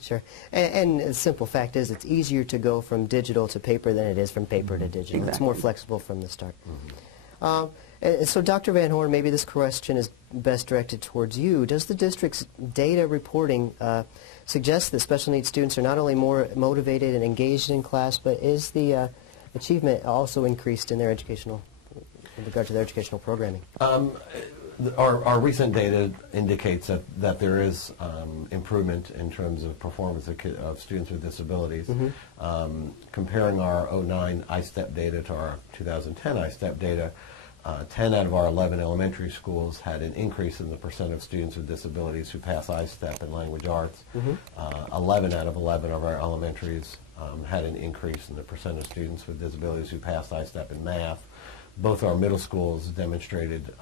Sure. And the simple fact is it's easier to go from digital to paper than it is from paper to digital. Exactly. It's more flexible from the start. And so Dr. Van Horn, maybe this question is best directed towards you. Does the district's data reporting suggest that special needs students are not only more motivated and engaged in class, but is the achievement also increased in their educational, in regard to their educational programming? Our recent data indicates that there is improvement in terms of performance of students with disabilities. Comparing our 09 ISTEP data to our 2010 ISTEP data, 10 out of our 11 elementary schools had an increase in the percent of students with disabilities who pass ISTEP in language arts. 11 out of 11 of our elementaries had an increase in the percent of students with disabilities who passed ISTEP in math. Both our middle schools demonstrated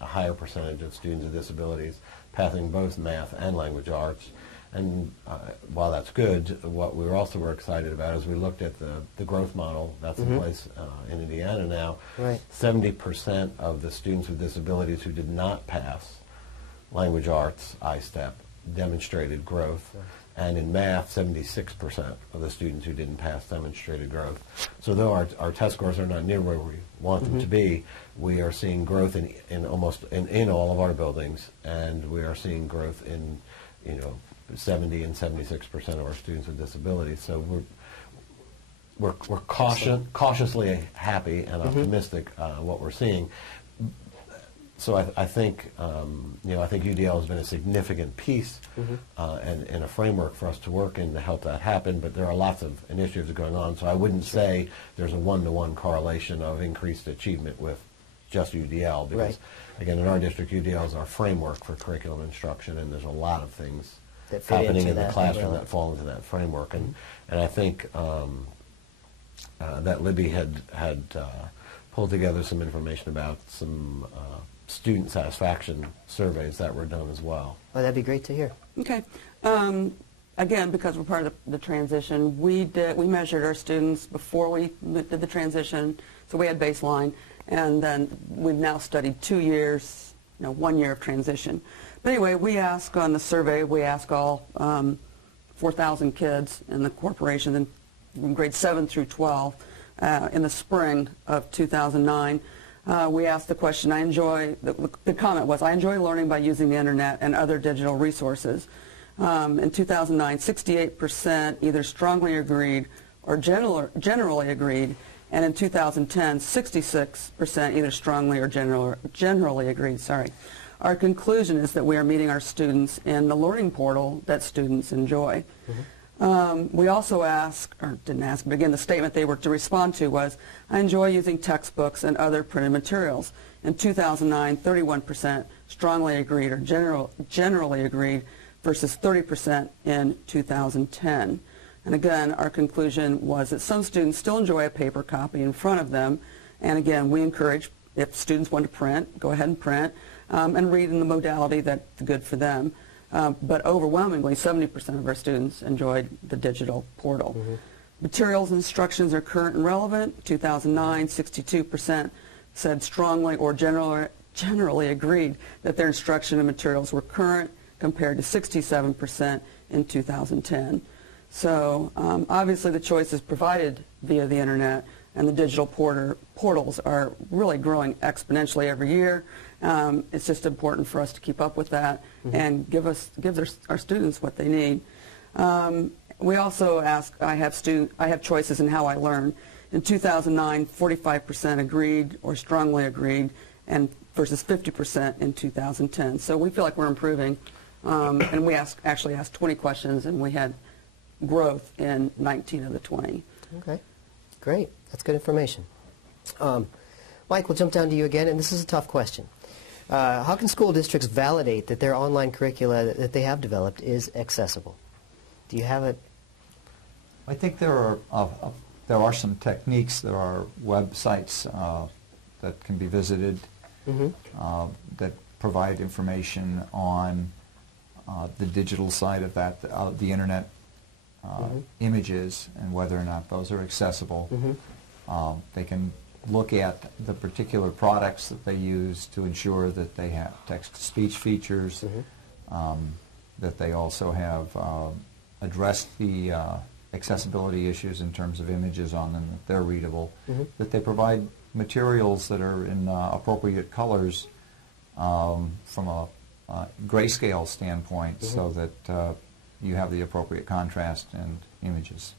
a higher percentage of students with disabilities passing both math and language arts. And while that's good, what we also were excited about is we looked at the growth model that's in place in Indiana now. 70% of the students with disabilities who did not pass language arts ISTEP demonstrated growth. And in math, 76% of the students who didn't pass demonstrated growth. So though our test scores are not near where we want them to be, we are seeing growth in all of our buildings, and we are seeing growth in 70 and 76% of our students with disabilities. So we're cautiously happy and optimistic what we're seeing. So I think I think UDL has been a significant piece and a framework for us to work in to help that happen. But there are lots of initiatives going on. So I wouldn't say there's a one-to-one correlation of increased achievement with just UDL, because again, in our district, UDL is our framework for curriculum instruction, and there's a lot of things that happening in the classroom that fall into that framework. And I think that Libby had pulled together some information about some student satisfaction surveys that were done as well. Oh, that'd be great to hear. Okay. Again, because we're part of the transition, we measured our students before we did the transition, so we had baseline, and then we've now studied 2 years, 1 year of transition. But anyway, we ask on the survey, we ask all 4,000 kids in the corporation in grades 7 through 12 in the spring of 2009. We asked the question, the comment was, I enjoy learning by using the internet and other digital resources. In 2009, 68% either strongly agreed or generally agreed, and in 2010, 66% either strongly or generally agreed. Our conclusion is that we are meeting our students in the learning portal that students enjoy. We also didn't ask, but again, the statement they were to respond to was, I enjoy using textbooks and other printed materials. In 2009, 31% strongly agreed or generally agreed versus 30% in 2010. And again, our conclusion was that some students still enjoy a paper copy in front of them. And again, we encourage, if students want to print, go ahead and print and read in the modality that's good for them. But overwhelmingly, 70% of our students enjoyed the digital portal. Materials and instructions are current and relevant. 2009, 62% said strongly or generally agreed that their instruction and materials were current, compared to 67% in 2010. So obviously the choice is provided via the internet, and the digital portals are really growing exponentially every year. It's just important for us to keep up with that and give our students what they need. We also ask, I have choices in how I learn. In 2009, 45% agreed or strongly agreed, and versus 50% in 2010. So we feel like we're improving. And we actually asked 20 questions, and we had growth in 19 of the 20. Okay, great. That's good information. Mike, we'll jump down to you again, and this is a tough question. How can school districts validate that their online curricula that they have developed is accessible? Do you have it? I think there are some techniques. There are websites that can be visited that provide information on the digital side of that, the internet images, and whether or not those are accessible. They can look at the particular products that they use to ensure that they have text-to-speech features, that they also have addressed the accessibility issues in terms of images on them, that they're readable, that they provide materials that are in appropriate colors from a grayscale standpoint so that you have the appropriate contrast and images.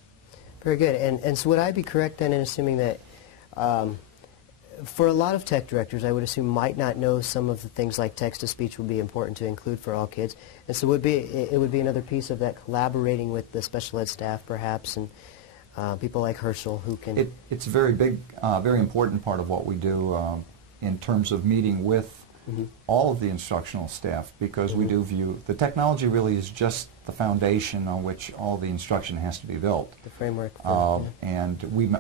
Very good. And so would I be correct then in assuming that for a lot of tech directors, I would assume might not know some of the things like text-to-speech would be important to include for all kids, and so it would be another piece of that collaborating with the special ed staff perhaps, and people like Herschel who can... It's a very big, very important part of what we do in terms of meeting with all of the instructional staff, because we do view the technology really is just the foundation on which all the instruction has to be built. The framework. And we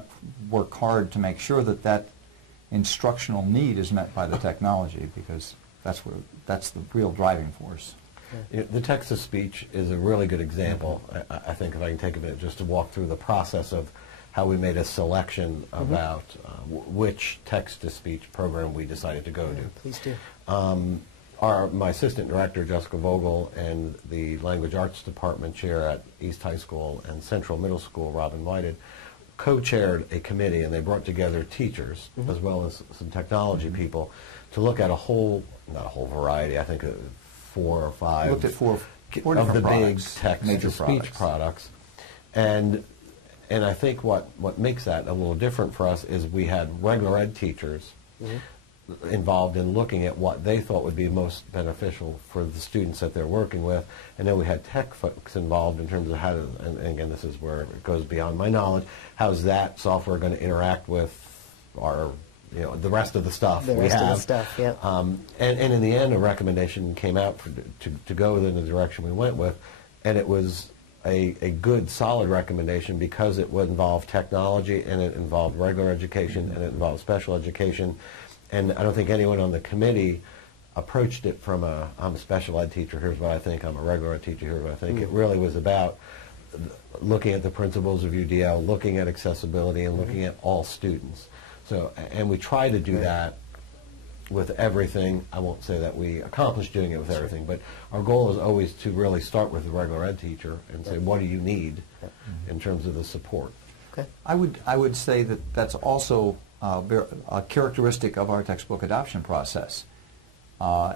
work hard to make sure that that instructional need is met by the technology, because that's the real driving force. The text-to-speech is a really good example. I think if I can take a minute just to walk through the process of how we made a selection about which text-to-speech program we decided to go to. Please do. My assistant director, Jessica Vogel, and the language arts department chair at East High School and Central Middle School, Robin Whited, co-chaired a committee, and they brought together teachers as well as some technology people to look at not a whole variety, I think 4 or 5 Looked at four of the big products, text-to-speech products. And I think what makes that a little different for us is we had regular ed teachers involved in looking at what they thought would be most beneficial for the students that they're working with, and then we had tech folks involved in terms of how to, and again this is where it goes beyond my knowledge, how's that software going to interact with our, the rest of the stuff we have. The rest of the stuff, yeah. And in the end a recommendation came out to go in the direction we went with, and it was a good solid recommendation because it would involve technology, and it involved regular education, and it involved special education. And I don't think anyone on the committee approached it from I'm a special ed teacher, here's what I think, I'm a regular ed teacher, here's what I think. It really was about looking at the principles of UDL, looking at accessibility, and looking at all students. So, and we try to do that with everything. I won't say that we accomplished doing it with everything, but our goal is always to really start with the regular ed teacher and say, what do you need in terms of the support? Okay. I would say that that's also a characteristic of our textbook adoption process.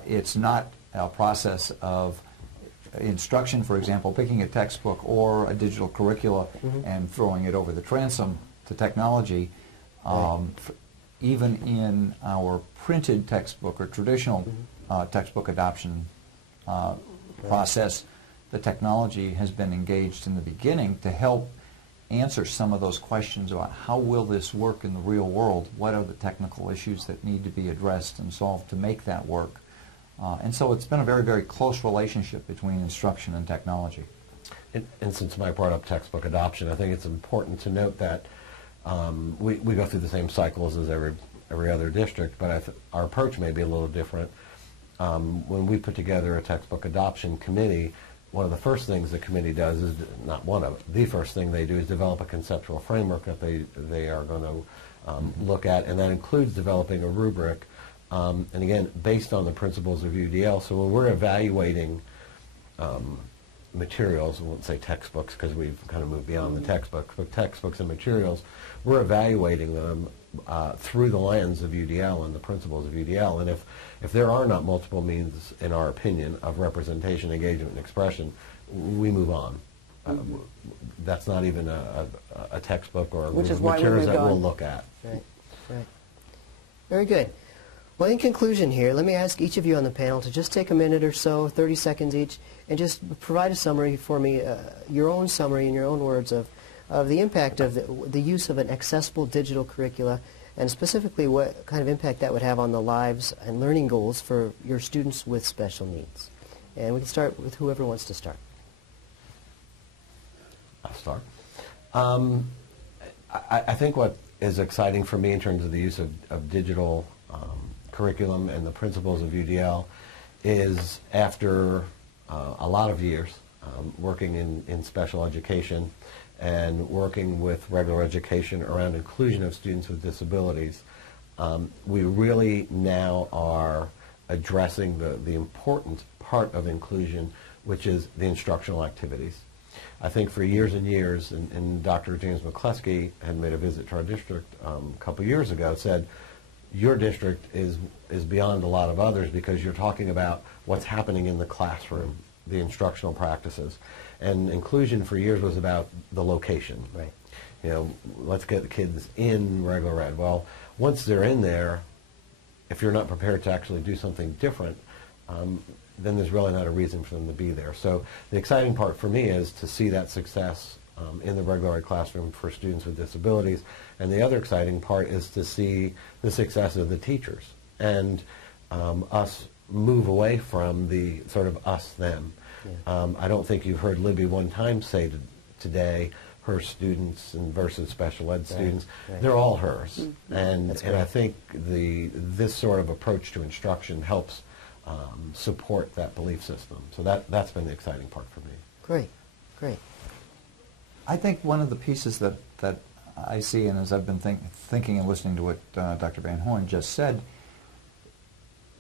It's not a process of instruction, for example, picking a textbook or a digital curricula and throwing it over the transom to technology. Even in our printed textbook or traditional textbook adoption process, the technology has been engaged in the beginning to help answer some of those questions about how will this work in the real world, what are the technical issues that need to be addressed and solved to make that work. And so it's been a very, very close relationship between instruction and technology. And since Mike brought up textbook adoption, I think it's important to note that we go through the same cycles as every other district, but our approach may be a little different. When we put together a textbook adoption committee, one of the first things the committee does is, not one of it, the first thing they do is develop a conceptual framework that they are going to look at, and that includes developing a rubric, and again, based on the principles of UDL. So when we're evaluating materials, I won't say textbooks because we've kind of moved beyond the textbooks, but textbooks and materials, we're evaluating them through the lens of UDL and the principles of UDL. And if there are not multiple means, in our opinion, of representation, engagement, and expression, we move on. That's not even a textbook or materials that we'll look at. Right, right. Very good. Well, in conclusion here, let me ask each of you on the panel to just take a minute or so, 30 seconds each, and just provide a summary for me, your own summary in your own words of the impact of the use of an accessible digital curricula, and specifically what kind of impact that would have on the lives and learning goals for your students with special needs. And we can start with whoever wants to start. I'll start. I think what is exciting for me in terms of the use of digital curriculum and the principles of UDL is after a lot of years working in special education and working with regular education around inclusion of students with disabilities, we really now are addressing the important part of inclusion, which is the instructional activities. I think for years and years, and Dr. James McCluskey had made a visit to our district a couple years ago, said, your district is beyond a lot of others because you're talking about what's happening in the classroom, the instructional practices. And inclusion for years was about the location. Right. You know, let's get the kids in regular ed. Well, once they're in there, if you're not prepared to actually do something different, then there's really not a reason for them to be there. So the exciting part for me is to see that success in the regular ed classroom for students with disabilities. And the other exciting part is to see the success of the teachers and us move away from the sort of us-them. Yeah. I don't think you've heard Libby one time say today her students and versus special ed students. Right. They're all hers. Mm-hmm. And I think this sort of approach to instruction helps support that belief system. So that's been the exciting part for me. Great, great. I think one of the pieces that I see, and as I've been thinking and listening to what Dr. Van Horn just said,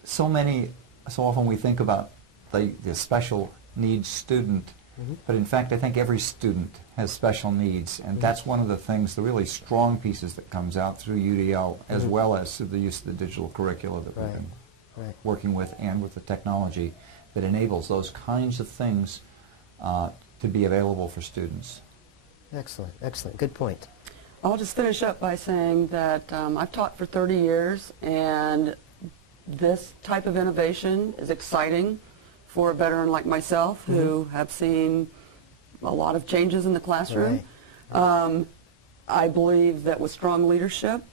so often we think about the special needs student, mm-hmm. but in fact I think every student has special needs, and mm-hmm. that's one of the things, the really strong pieces that comes out through UDL, as mm-hmm. well as through the use of the digital curricula that we've been working with, and with the technology that enables those kinds of things to be available for students. Excellent, excellent. Good point. I'll just finish up by saying that I've taught for 30 years, and this type of innovation is exciting for a veteran like myself, mm-hmm. who have seen a lot of changes in the classroom. Right. I believe that with strong leadership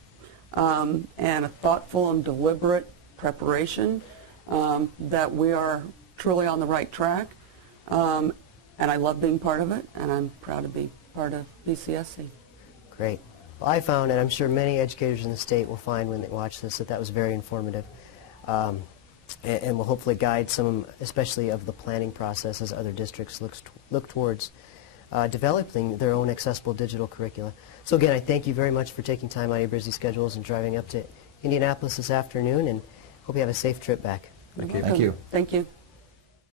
and a thoughtful and deliberate preparation, that we are truly on the right track. And I love being part of it, and I'm proud to be part of BCSC. Great. Well, I found, and I'm sure many educators in the state will find when they watch this, that was very informative. And will hopefully guide some, especially of the planning process as other districts look towards developing their own accessible digital curricula. So again, I thank you very much for taking time out of your busy schedules and driving up to Indianapolis this afternoon, and hope you have a safe trip back. Thank you. Thank you. Thank you.